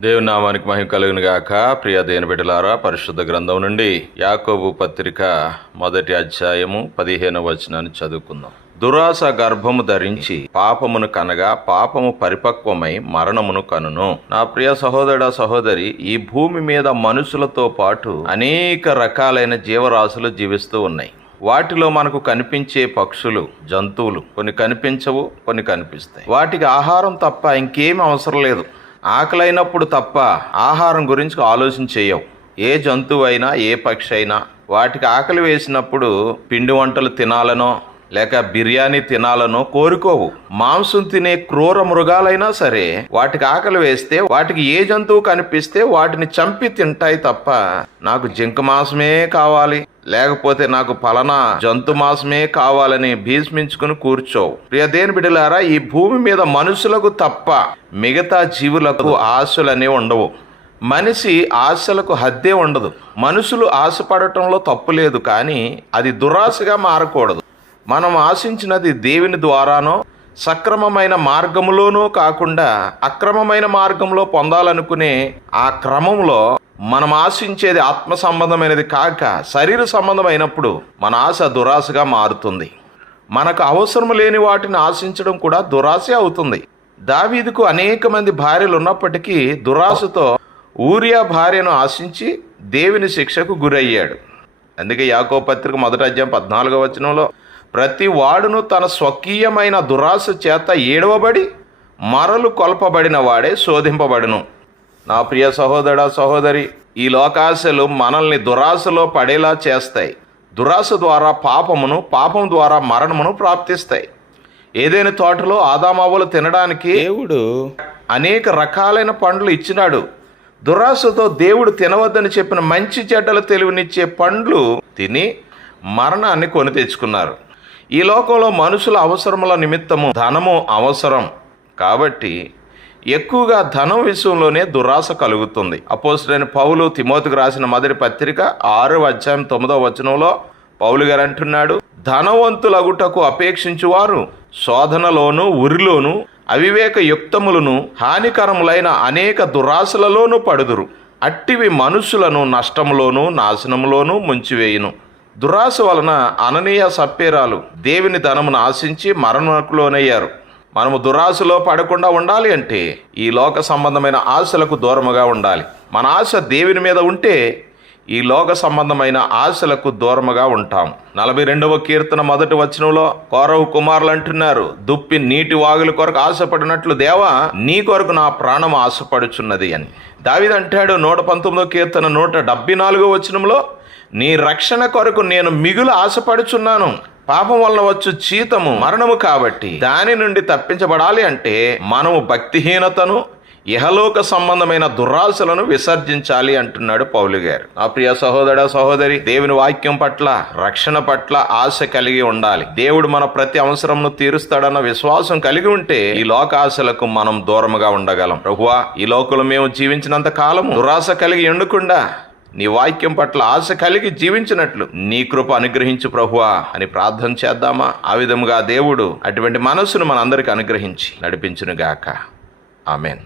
దేవుని నామానికి మహిమ కలుగును గాక. ప్రియ దేవుని బిడ్డలారా, పరిశుద్ధ గ్రంథం నుండి యాకోబు పత్రిక 1వ అధ్యాయము 15వ వచనాన్ని చదువుకుందాం. దురాశ గర్భము ధరించి పాపమును కనగా పాపము పరిపక్వమై మరణమును కనును. నా ప్రియ సహోదర సహోదరి, ఈ భూమి మీద మనుషులతో పాటు అనేక రకాలైన జీవరాశులు జీవిస్తూ ఉన్నాయి. వాటిలో మనకు కనిపించే పక్షులు, జంతువులు కొన్ని కనిపించవు, కొన్ని కనిపిస్తాయి. వాటికి ఆహారం తప్ప ఇంకేం అవసరం లేదు. ఆకలైనప్పుడు తప్ప ఆహారం గురించి ఆలోచన చేయవు. ఏ జంతువు అయినా, ఏ పక్షి అయినా వాటికి ఆకలి వేసినప్పుడు పిండి వంటలు తినాలనో లేక బిర్యానీ తినాలనో కోరుకోవు. మాంసం తినే క్రూర మృగాలైనా సరే వాటికి ఆకలి వేస్తే వాటికి ఏ జంతువు కనిపిస్తే వాటిని చంపి తింటాయి తప్ప నాకు జింక మాంసమే కావాలి లేకపోతే నాకు పలానా జంతు మాంసమే కావాలని భీష్మించుకుని కూర్చోవు. ప్రియ దేవుని బిడ్డలారా, ఈ భూమి మీద మనుషులకు తప్ప మిగతా జీవులకు ఆశలనే ఉండవు. మనిషి ఆశలకు హద్దే ఉండదు. మనుషులు ఆశపడటంలో తప్పు లేదు, కానీ అది దురాశగా మారకూడదు. మనం ఆశించినది దేవుని ద్వారానో సక్రమమైన మార్గంలోనూ కాకుండా అక్రమమైన మార్గంలో పొందాలనుకునే ఆ క్రమంలో మనం ఆశించేది ఆత్మ సంబంధమైనది కాక శరీర సంబంధమైనప్పుడు మన ఆశ దురాశగా మారుతుంది. మనకు అవసరం లేని వాటిని ఆశించడం కూడా దురాశే అవుతుంది. దావీదుకు అనేక మంది భార్యలు ఉన్నప్పటికీ దురాశతో ఊరియా భార్యను ఆశించి దేవుని శిక్షకు గురయ్యాడు. అందుకే యాకోబు పత్రిక 1వ అధ్యాయం 14వ వచనంలో ప్రతి వాడును తన స్వకీయమైన దురాశ చేత ఏడవబడి మరలు కొల్పబడిన వాడే శోధింపబడును. నా ప్రియ సహోదర సహోదరి, ఈ లోకాశలు మనల్ని దురాశలో పడేలా చేస్తాయి. దురాశ ద్వారా పాపమును, పాపం ద్వారా మరణమును ప్రాప్తిస్తాయి. ఏదైనా తోటలో ఆదామవ్వలు తినడానికి దేవుడు అనేక రకాలైన పండ్లు ఇచ్చినాడు. దురాశతో దేవుడు తినవద్దని చెప్పిన మంచి చెడ్డల తెలివినిచ్చే పండ్లు తిని మరణాన్ని కొని తెచ్చుకున్నారు. ఈ లోకంలో మనుషుల అవసరముల నిమిత్తము ధనము అవసరం కాబట్టి ఎక్కువగా ధనం విషయంలోనే దురాశ కలుగుతుంది. అపోస్తలుడైన పౌలు తిమోతికి రాసిన 1వ పత్రిక 6వ అధ్యాయం 9వ వచనంలో పౌలు గారు అంటున్నాడు, ధనవంతులగుటకు అపేక్షించువారు శోధనలోను, ఉరిలోను, అవివేక యుక్తములను, హానికరములైన అనేక దురాశలలోనూ పడుదురు. అట్టివి మనుషులను నష్టములోను, నాశనములోను ముంచివేయును. దురాశ వలన అననీయ సప్పేరాలు దేవుని ధనమును ఆశించి మరణముకు లోనయ్యారు. మనము దురాశలో పడకుండా ఉండాలి అంటే ఈ లోక సంబంధమైన ఆశలకు దూరముగా ఉండాలి. మన ఆశ దేవుని మీద ఉంటే ఈ లోక సంబంధమైన ఆశలకు దూరముగా ఉంటాం. 42వ కీర్తన 1వ వచనంలో కోరహు కుమారులు అంటున్నారు, దుప్పి నీటి వాగుల కొరకు ఆశపడినట్లు దేవా నీ కొరకు నా ప్రాణం ఆశపడుచున్నది అని. దావీదు అంటాడు 119వ కీర్తన 174వ వచనంలో, నీ రక్షణ కొరకు నేను మిగులు ఆశపడుచున్నాను. పాపం వలన వచ్చు జీతము మరణము కాబట్టి దాని నుండి తప్పించబడాలి అంటే మనము భక్తిహీనతను, ఇహలోక సంబంధమైన దురాశలను విసర్జించాలి అంటున్నాడు పౌలు గారు. ఆ ప్రియ సహోదర సహోదరి, దేవుని వాక్యం పట్ల, రక్షణ పట్ల ఆశ కలిగి ఉండాలి. దేవుడు మన ప్రతి అవసరంను తీరుస్తాడన్న విశ్వాసం కలిగి ఉంటే ఈ లోక ఆశలకు మనం దూరముగా ఉండగలం. ప్రభువా, ఈ లోకంలో మేము జీవించినంత కాలము దురాశ కలిగి ఉండకుండా నీ వాక్యం పట్ల ఆశ కలిగి జీవించినట్లు నీ కృప అనుగ్రహించు ప్రభువా అని ప్రార్థన చేద్దామా? ఆ విధముగా దేవుడు అటువంటి మనస్సును మనందరికీ అనుగ్రహించి నడిపించునుగాక. ఆమెన్.